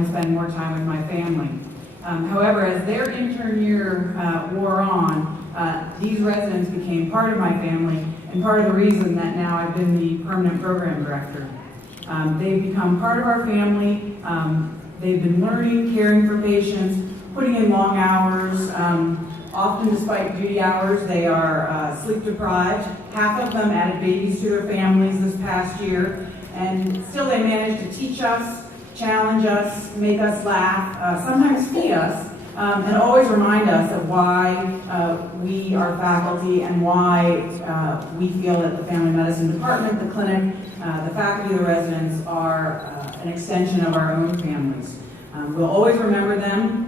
can spend more time with my family. However, as their intern year wore on, these residents became part of my family and part of the reason that now I've been the permanent program director. They've become part of our family. They've been learning, caring for patients, putting in long hours. Often, despite duty hours, they are sleep deprived. Half of them added babies to their families this past year, and still they managed to teach us, challenge us, make us laugh, sometimes feed us, and always remind us of why we are faculty and why we feel that the family medicine department, the clinic, the faculty, the residents are an extension of our own families. We'll always remember them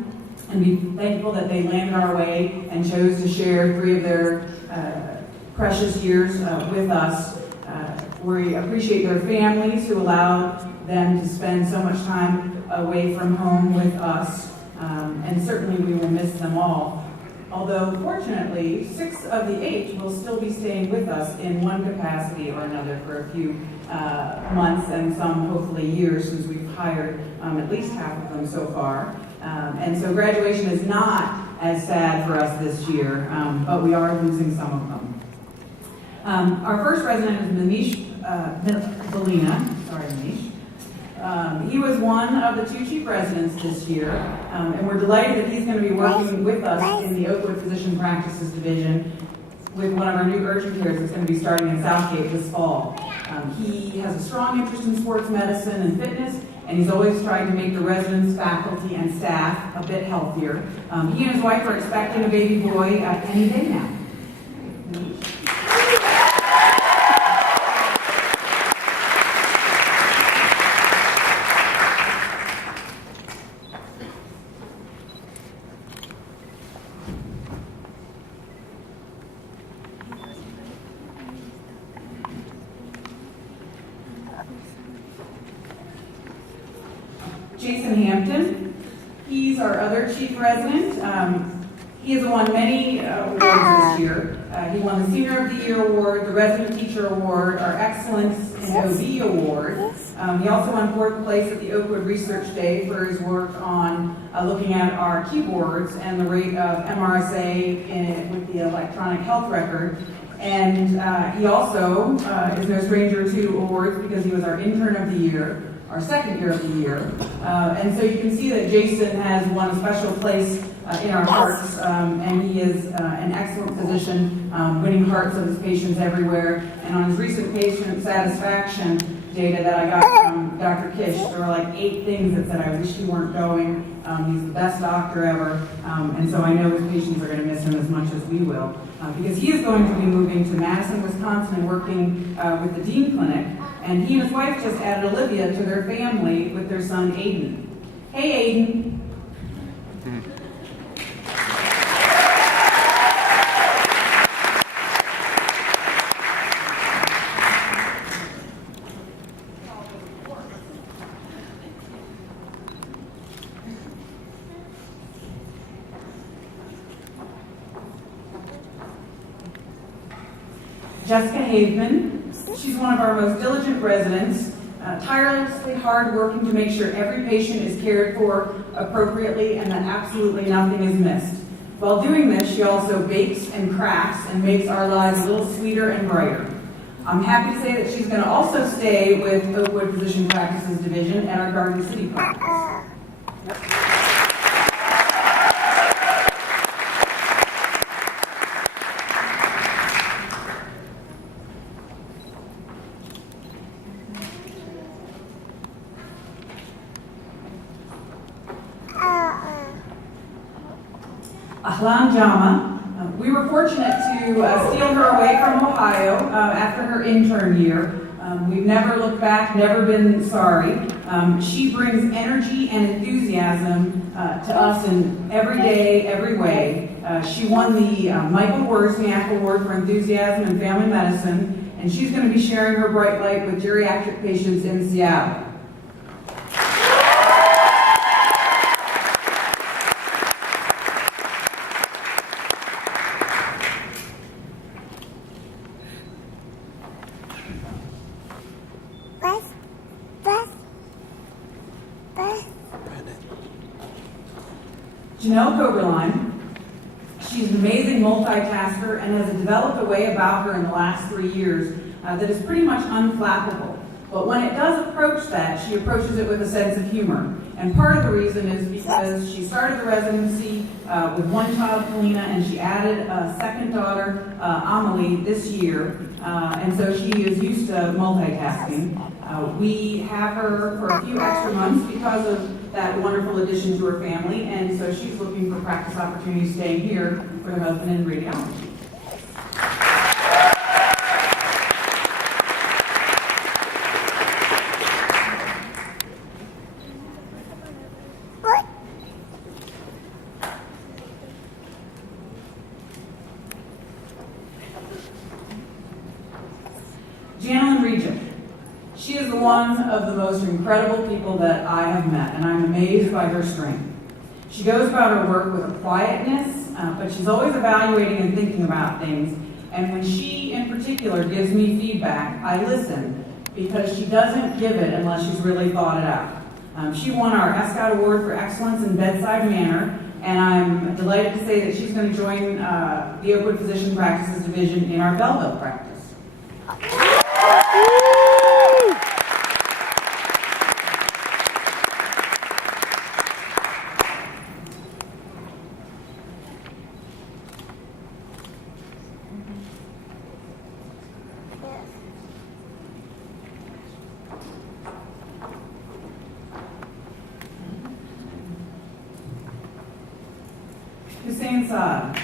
and be thankful that they landed our way and chose to share 3 of their precious years with us. We appreciate their families who allowed them to spend so much time away from home with us, and certainly we will miss them all. Although, fortunately, 6 of the 8 will still be staying with us in one capacity or another for a few months and some, hopefully, years, since we've hired at least half of them so far. And so graduation is not as sad for us this year, but we are losing some of them. Our first resident is Manish Valina. Sorry, Manish. He was one of the 2 chief residents this year, and we're delighted that he's going to be working with us in the Oakwood Physician Practices Division with one of our new urgent cares that's going to be starting in Southgate this fall. He has a strong interest in sports medicine and fitness, and he's always tried to make the residents, faculty, and staff a bit healthier. He and his wife are expecting a baby boy any day now. Jason Hampton, he's our other chief resident. He has won many awards this year. He won the Senior of the Year Award, the Resident Teacher Award, our Excellence in OB Award. He also won 4th place at the Oakwood Research Day for his work on looking at our keyboards and the rate of MRSA with the electronic health record. And he also is no stranger to awards because he was our Intern of the Year, our 2nd year of the year. And so you can see that Jason has won a special place in our hearts, and he is an excellent physician, winning hearts of his patients everywhere. And on his recent patient satisfaction data that I got from Dr. Kish, there were like 8 things that said, I wish he weren't going. He's the best doctor ever. And so I know his patients are going to miss him as much as we will, because he is going to be moving to Madison, Wisconsin, and working with the Dean Clinic. And he and his wife just added Olivia to their family with their son, Aiden. Hey, Aiden. Jessica Haveman. She's one of our most diligent residents, tirelessly hard-working to make sure every patient is cared for appropriately and that absolutely nothing is missed. While doing this, she also bakes and crafts and makes our lives a little sweeter and brighter. I'm happy to say that she's going to also stay with Oakwood Physician Practices Division at our Garden City practice. Ahlan Jama. We were fortunate to steal her away from Ohio after her intern year. We've never looked back, never been sorry. She brings energy and enthusiasm to us in every day, every way. She won the Michael Wozniak Award for Enthusiasm in Family Medicine, and she's going to be sharing her bright light with geriatric patients in Seattle. Janel Coberline. She's an amazing multitasker and has developed a way about her in the last 3 years that is pretty much unflappable. But when it does approach that, she approaches it with a sense of humor. And part of the reason is because she started the residency with one child, Kalina, and she added a second daughter, Amelie, this year. And so she is used to multitasking. We have her for a few extra months because of that wonderful addition to her family, and so she's looking for practice opportunities staying here with her husband in radiology. Janel. She is one of the most incredible people that I have met, and I'm amazed by her strength. She goes about her work with a quietness, but she's always evaluating and thinking about things. And when she, in particular, gives me feedback, I listen, because she doesn't give it unless she's really thought it out. She won our ESCOT Award for Excellence in Bedside Manner, and I'm delighted to say that she's going to join the Oakwood Physician Practices Division in our Belleville practice. Hussein Saad.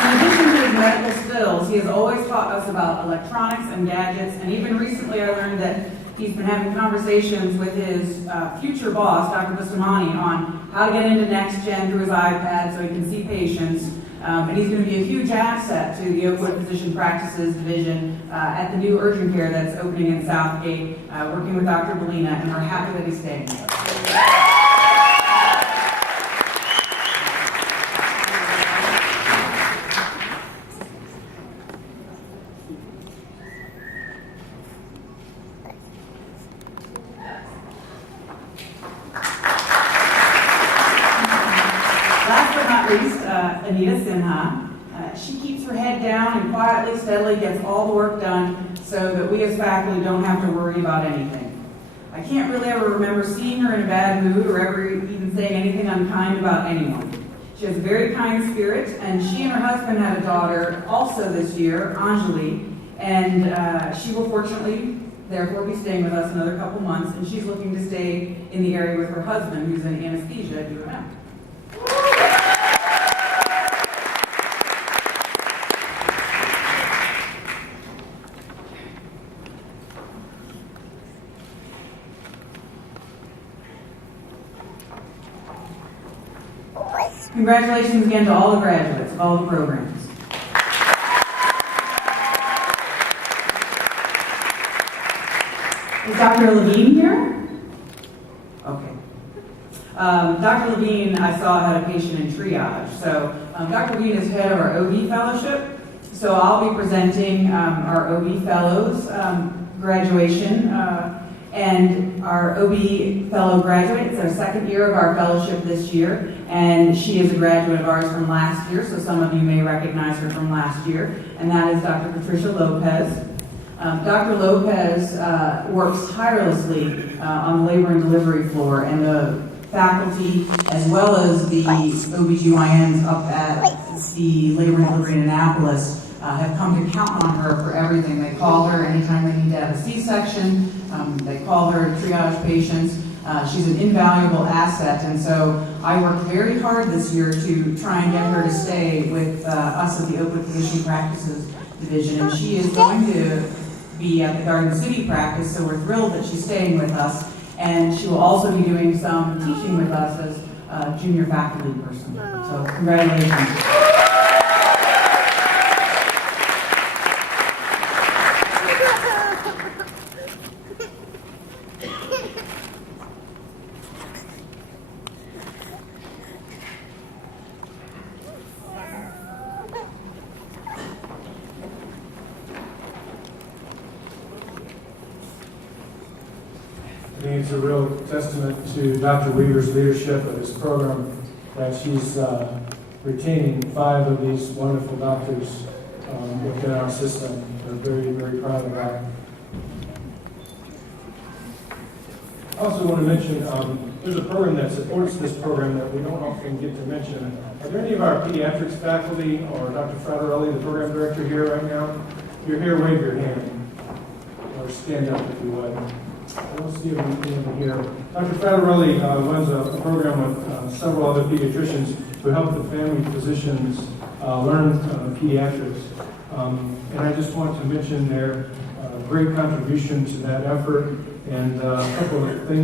In addition to his medical skills, he has always taught us about electronics and gadgets, and even recently I learned that he's been having conversations with his future boss, Dr. Bustamani, on how to get into NextGen through his iPad so he can see patients. And he's going to be a huge asset to the Oakwood Physician Practices Division at the new urgent care that's opening in Southgate, working with Dr. Belina, and we're happy that he's staying with us. Anita Sinha. She keeps her head down and quietly, steadily gets all the work done so that we as faculty don't have to worry about anything. I can't really ever remember seeing her in a bad mood or ever even saying anything unkind about anyone. She has a very kind spirit, and she and her husband had a daughter also this year, Anjali, and she will fortunately therefore be staying with us another couple months, and she's looking to stay in the area with her husband, who's in anesthesia at UNM. Congratulations again to all the graduates of all the programs. Is Dr. Levine here? Okay. Dr. Levine, I saw, had a patient in triage. So Dr. Levine is head of our OB fellowship. So I'll be presenting our OB fellows graduation. And our OB fellow graduate, it's our second year of our fellowship this year, and she is a graduate of ours from last year, so some of you may recognize her from last year, and that is Dr. Patricia Lopez. Dr. Lopez works tirelessly on the labor and delivery floor, and the faculty, as well as the OBGYNs up at the labor and delivery in Annapolis, have come to count on her for everything. They call her anytime they need to have a C-section. They call her to triage patients. She's an invaluable asset, and so I worked very hard this year to try and get her to stay with us at the Oakwood Physician Practices Division, and she is going to be at the Garden City practice, so we're thrilled that she's staying with us, and she will also be doing some teaching with us as a junior faculty person. So congratulations. My name it's a real testament to Dr. Weaver's leadership of this program that she's retaining 5 of these wonderful doctors within our system. We're very, very proud of that. I also want to mention there's a program that supports this program that we don't often get to mention. Are there any of our pediatrics faculty or Dr. Fraterelli, the program director, here right now? If you're here, wave your hand. Or stand up if you would. I don't see anyone here. Dr. Fraterelli runs a program with several other pediatricians to help the family physicians learn pediatrics. And I just want to mention their great contribution to that effort and a couple of things.